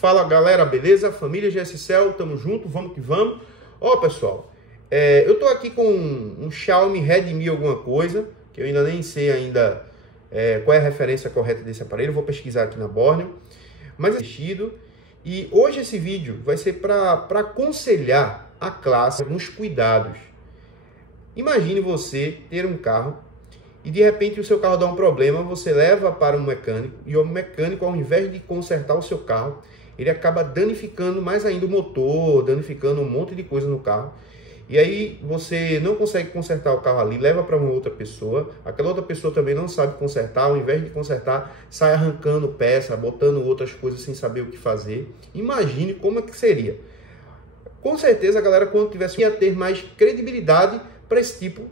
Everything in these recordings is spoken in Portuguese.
Fala galera, beleza? Família GSCell, tamo junto, vamos que vamos. Ó pessoal, eu tô aqui com um Xiaomi Redmi alguma coisa, que eu ainda nem sei ainda qual é a referência correta desse aparelho, vou pesquisar aqui na Borneo, mas é vestido. E hoje esse vídeo vai ser para aconselhar a classe alguns cuidados. Imagine você ter um carro e de repente o seu carro dá um problema, você leva para um mecânico e o mecânico, ao invés de consertar o seu carro, ele acaba danificando mais ainda o motor, danificando um monte de coisa no carro. E aí você não consegue consertar o carro ali, leva para uma outra pessoa, aquela outra pessoa também não sabe consertar, ao invés de consertar, sai arrancando peça, botando outras coisas sem saber o que fazer. Imagine como é que seria. Com certeza a galera, quando tivesse, ia ter mais credibilidade para esse tipo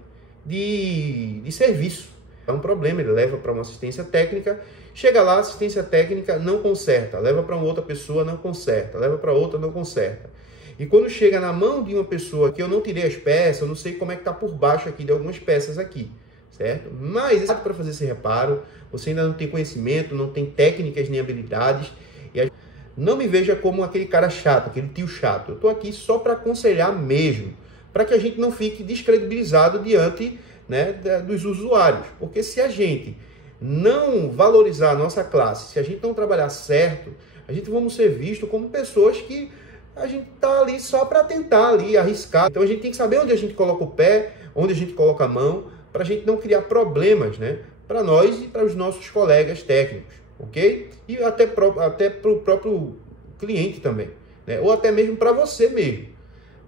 de serviço. É um problema, ele leva para uma assistência técnica, chega lá, assistência técnica não conserta, leva para uma outra pessoa, não conserta, leva para outra, não conserta. E quando chega na mão de uma pessoa que eu não tirei as peças, eu não sei como é que está por baixo aqui de algumas peças aqui, certo? Mas para fazer esse reparo, você ainda não tem conhecimento, não tem técnicas nem habilidades, e não me veja como aquele cara chato, aquele tio chato. Eu estou aqui só para aconselhar mesmo, para que a gente não fique descredibilizado diante, né, dos usuários. Porque se a gente não valorizar a nossa classe, se a gente não trabalhar certo, a gente vamos ser visto como pessoas que a gente está ali só para tentar ali arriscar. Então a gente tem que saber onde a gente coloca o pé, onde a gente coloca a mão, para a gente não criar problemas, né, para nós e para os nossos colegas técnicos, ok? E até para o próprio cliente também, né? Ou até mesmo para você mesmo.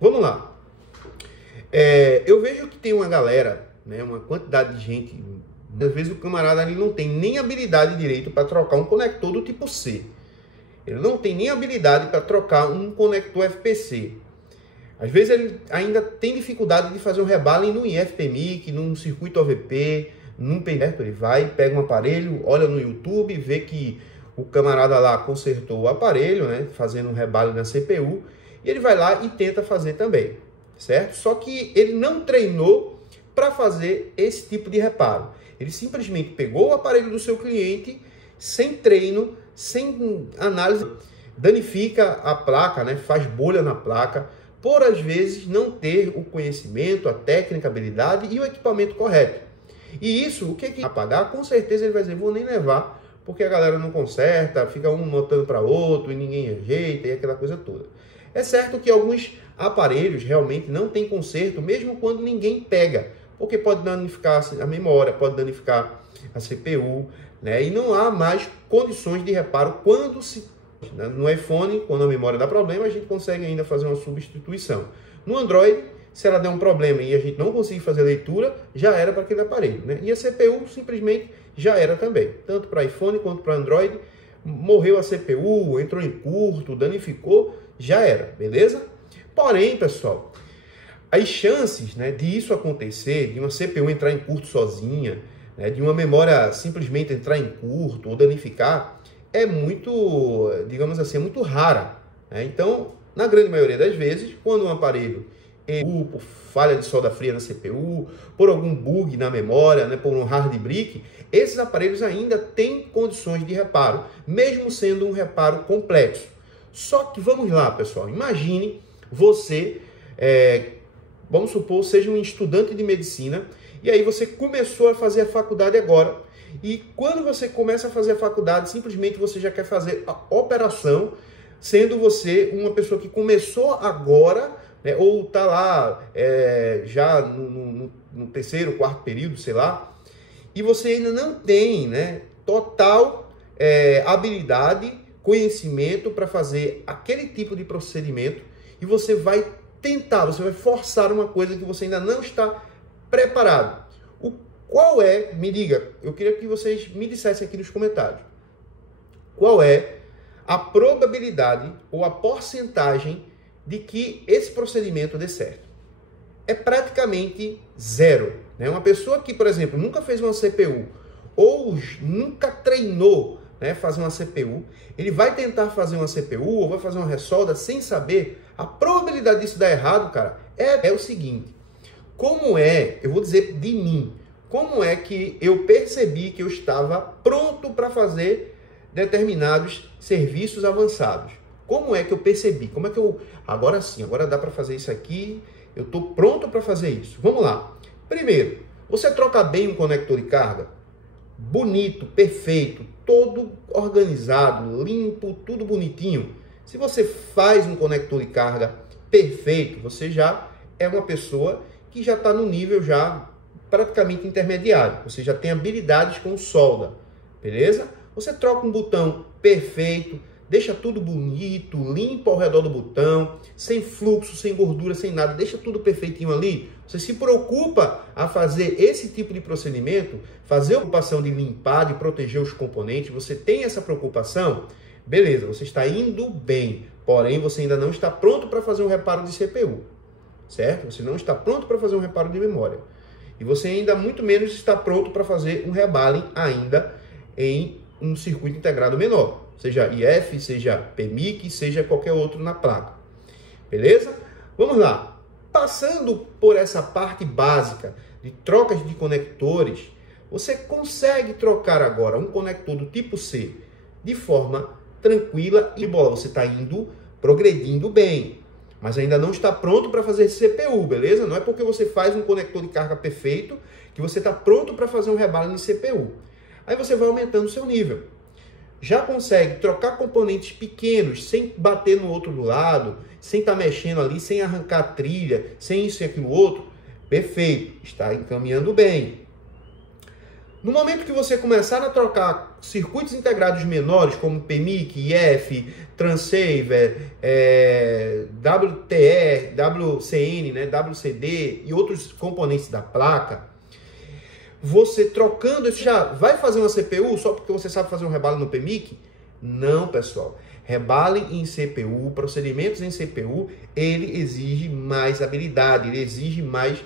Vamos lá. Eu vejo que tem uma galera, né, uma quantidade de gente, às vezes o camarada ali não tem nem habilidade direito para trocar um conector do tipo C. Ele não tem nem habilidade para trocar um conector FPC. Às vezes ele ainda tem dificuldade de fazer um rebalem no IFPMIC, num circuito OVP, num perto. Ele vai, pega um aparelho, olha no YouTube, vê que o camarada lá consertou o aparelho, né, fazendo um rebalem na CPU, e ele vai lá e tenta fazer também, certo? Só que ele não treinou para fazer esse tipo de reparo. Ele simplesmente pegou o aparelho do seu cliente, sem treino, sem análise, danifica a placa, né? Faz bolha na placa, por às vezes não ter o conhecimento, a técnica, a habilidade e o equipamento correto. E isso, o que é que apagar? Com certeza ele vai dizer, vou nem levar, porque a galera não conserta, fica um montando para outro e ninguém ajeita e aquela coisa toda. É certo que alguns aparelhos realmente não tem conserto, mesmo quando ninguém pega, porque pode danificar a memória, pode danificar a CPU, né? E não há mais condições de reparo quando no iPhone, quando a memória dá problema, a gente consegue ainda fazer uma substituição. No Android, se ela der um problema e a gente não conseguir fazer leitura, já era para aquele aparelho, né? E a CPU simplesmente já era também, tanto para iPhone quanto para Android. Morreu a CPU, entrou em curto, danificou, já era, beleza? Porém, pessoal, as chances, né, de isso acontecer, de uma CPU entrar em curto sozinha, né, de uma memória simplesmente entrar em curto ou danificar, é muito, digamos assim, é muito rara, né? Então, na grande maioria das vezes, quando um aparelho por falha de solda fria na CPU, por algum bug na memória, né, por um hard brick, esses aparelhos ainda têm condições de reparo, mesmo sendo um reparo complexo. Só que vamos lá, pessoal, imagine você, vamos supor, seja um estudante de medicina, e aí você começou a fazer a faculdade agora, e quando você começa a fazer a faculdade, simplesmente você já quer fazer a operação, sendo você uma pessoa que começou agora, né, ou está lá já no terceiro, quarto período, sei lá, e você ainda não tem, né, total habilidade, conhecimento para fazer aquele tipo de procedimento, e você vai tentar, você vai forçar uma coisa que você ainda não está preparado. Qual é, me diga, eu queria que vocês me dissessem aqui nos comentários, qual é a probabilidade ou a porcentagem de que esse procedimento dê certo? É praticamente zero, né? Uma pessoa que, por exemplo, nunca fez uma CPU ou nunca treinou, né, fazer uma CPU, ele vai tentar fazer uma CPU ou vai fazer uma ressolda sem saber, a probabilidade disso dar errado, cara, é o seguinte: como eu vou dizer de mim, como é que eu percebi que eu estava pronto para fazer determinados serviços avançados? como é que eu percebi? Como é que eu... Agora sim, agora dá para fazer isso aqui, eu estou pronto para fazer isso. Vamos lá. Primeiro, você troca bem um conector de carga? Bonito, perfeito, todo organizado, limpo, tudo bonitinho. Se você faz um conector de carga perfeito, você já é uma pessoa que já está no nível já praticamente intermediário. Você já tem habilidades com solda, beleza? Você troca um botão perfeito, deixa tudo bonito, limpo ao redor do botão, sem fluxo, sem gordura, sem nada, deixa tudo perfeitinho ali. Você se preocupa a fazer esse tipo de procedimento, fazer a preocupação de limpar, de proteger os componentes, você tem essa preocupação? Beleza, você está indo bem, porém você ainda não está pronto para fazer um reparo de CPU, certo? Você não está pronto para fazer um reparo de memória. E você ainda muito menos está pronto para fazer um rebalem ainda em um circuito integrado menor, seja IF, seja PMIC, seja qualquer outro na placa. Beleza? Vamos lá. Passando por essa parte básica de trocas de conectores, você consegue trocar agora um conector do tipo C de forma tranquila e boa. Você está indo, progredindo bem, mas ainda não está pronto para fazer CPU, beleza? Não é porque você faz um conector de carga perfeito que você está pronto para fazer um rebalem de CPU. Aí você vai aumentando o seu nível. Já consegue trocar componentes pequenos, sem bater no outro do lado, sem estar mexendo ali, sem arrancar a trilha, sem isso e aquilo outro. Perfeito, está encaminhando bem. No momento que você começar a trocar circuitos integrados menores, como PMIC, IF, Transceiver, WTR, WCN, né, WCD e outros componentes da placa, você trocando isso já vai fazer uma CPU só porque você sabe fazer um rebalem no PMIC? Não, pessoal. Rebalem em CPU, procedimentos em CPU, ele exige mais habilidade, ele exige mais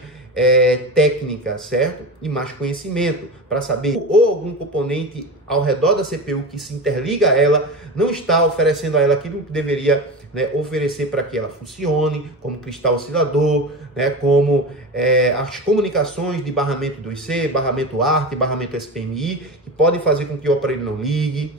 técnica, certo? E mais conhecimento para saber ou algum componente ao redor da CPU que se interliga a ela não está oferecendo a ela aquilo que deveria, né, oferecer para que ela funcione, como cristal oscilador, né, como as comunicações de barramento 2C, barramento ART, barramento SPMI, que podem fazer com que o aparelho não ligue.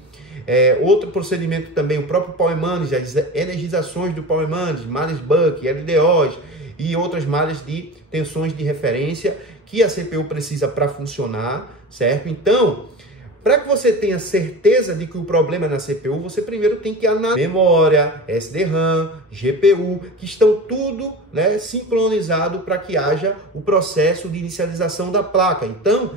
Outro procedimento também, o próprio Power Manage, as energizações do Power Manage, malhas Buck, LDOs e outras malhas de tensões de referência que a CPU precisa para funcionar, certo? Então, para que você tenha certeza de que o problema é na CPU, você primeiro tem que analisar memória, SD-RAM, GPU, que estão tudo, né, sincronizado para que haja o processo de inicialização da placa. Então,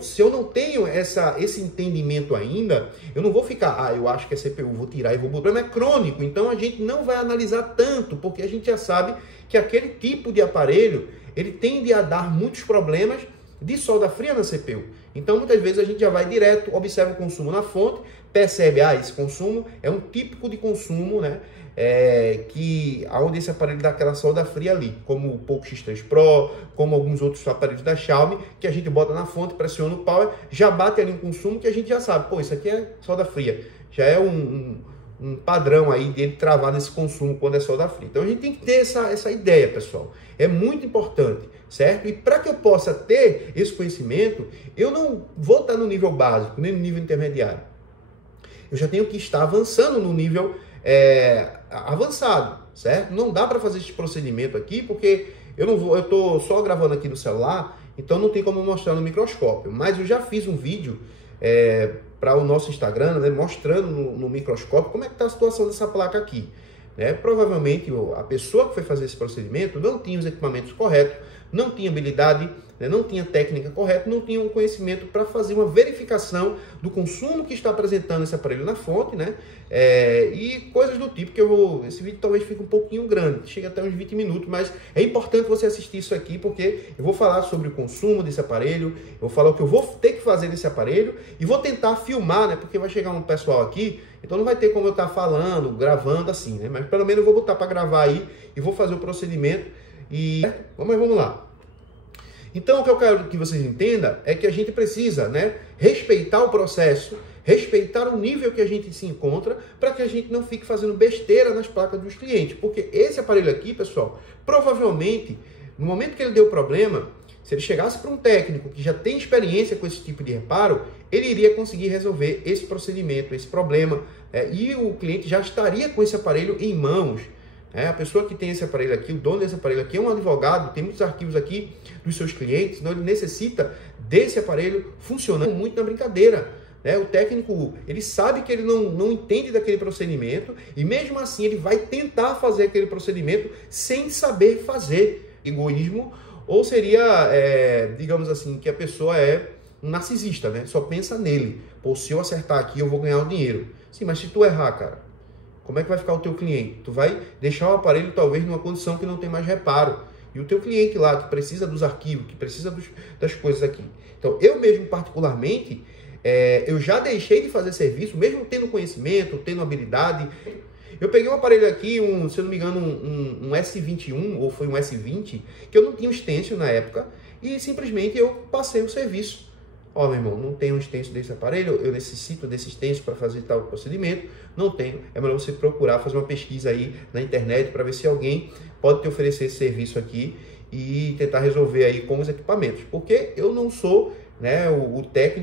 se eu não tenho esse entendimento ainda, eu não vou ficar, eu acho que é CPU, vou tirar e vou botar. O problema é crônico, então a gente não vai analisar tanto, porque a gente já sabe que aquele tipo de aparelho, ele tende a dar muitos problemas de solda fria na CPU. Então, muitas vezes a gente já vai direto, observa o consumo na fonte, percebe, esse consumo é um típico de consumo, né? Onde esse aparelho dá aquela solda fria ali, como o Poco X3 Pro, como alguns outros aparelhos da Xiaomi, que a gente bota na fonte, pressiona o power, já bate ali um consumo que a gente já sabe, pô, isso aqui é solda fria, já é um padrão aí dele travar nesse consumo quando é solda fria. Então a gente tem que ter essa ideia, pessoal, é muito importante, certo? E para que eu possa ter esse conhecimento, eu não vou estar no nível básico, nem no nível intermediário, eu já tenho que estar avançando no nível avançado, certo? Não dá para fazer esse procedimento aqui, porque eu estou só gravando aqui no celular, então não tem como mostrar no microscópio, mas eu já fiz um vídeo para o nosso Instagram, né, mostrando no microscópio como é que está a situação dessa placa aqui, né? Provavelmente a pessoa que foi fazer esse procedimento não tinha os equipamentos corretos, não tinha habilidade, né, não tinha técnica correta, não tinha um conhecimento para fazer uma verificação do consumo que está apresentando esse aparelho na fonte, né? E coisas do tipo que esse vídeo talvez fique um pouquinho grande, chega até uns 20 minutos, mas é importante você assistir isso aqui, porque eu vou falar sobre o consumo desse aparelho, eu vou falar o que eu vou ter que fazer nesse aparelho e vou tentar filmar, né? Porque vai chegar um pessoal aqui, então não vai ter como eu estar falando, gravando assim, né? Mas pelo menos eu vou botar para gravar aí e vou fazer o procedimento e vamos lá. Então, o que eu quero que vocês entendam é que a gente precisa, né, respeitar o processo, respeitar o nível que a gente se encontra, para que a gente não fique fazendo besteira nas placas dos clientes. Porque esse aparelho aqui, pessoal, provavelmente, no momento que ele deu problema, Se ele chegasse para um técnico que já tem experiência com esse tipo de reparo, ele iria conseguir resolver esse procedimento, esse problema, e o cliente já estaria com esse aparelho em mãos. A pessoa que tem esse aparelho aqui, o dono desse aparelho aqui é um advogado, tem muitos arquivos aqui dos seus clientes, então ele necessita desse aparelho funcionando muito na brincadeira. O técnico, ele sabe que ele não entende daquele procedimento e mesmo assim ele vai tentar fazer aquele procedimento sem saber fazer. Egoísmo, ou seria, digamos assim, que a pessoa é um narcisista, né? Só pensa nele. Pô, se eu acertar aqui eu vou ganhar o dinheiro. Sim, mas se tu errar, cara, como é que vai ficar o teu cliente? Tu vai deixar o aparelho talvez numa condição que não tem mais reparo. E o teu cliente lá, que precisa dos arquivos, que precisa das coisas aqui. Então, eu mesmo particularmente, eu já deixei de fazer serviço, mesmo tendo conhecimento, tendo habilidade. Eu peguei um aparelho aqui, se eu não me engano, um S21, ou foi um S20, que eu não tinha um stencil na época, e simplesmente eu passei o serviço. Ó, meu irmão, não tenho um stencil desse aparelho, eu necessito desse stencil para fazer tal procedimento, não tenho. É melhor você procurar, fazer uma pesquisa aí na internet para ver se alguém pode te oferecer esse serviço aqui e tentar resolver aí com os equipamentos. Porque eu não sou, né, o técnico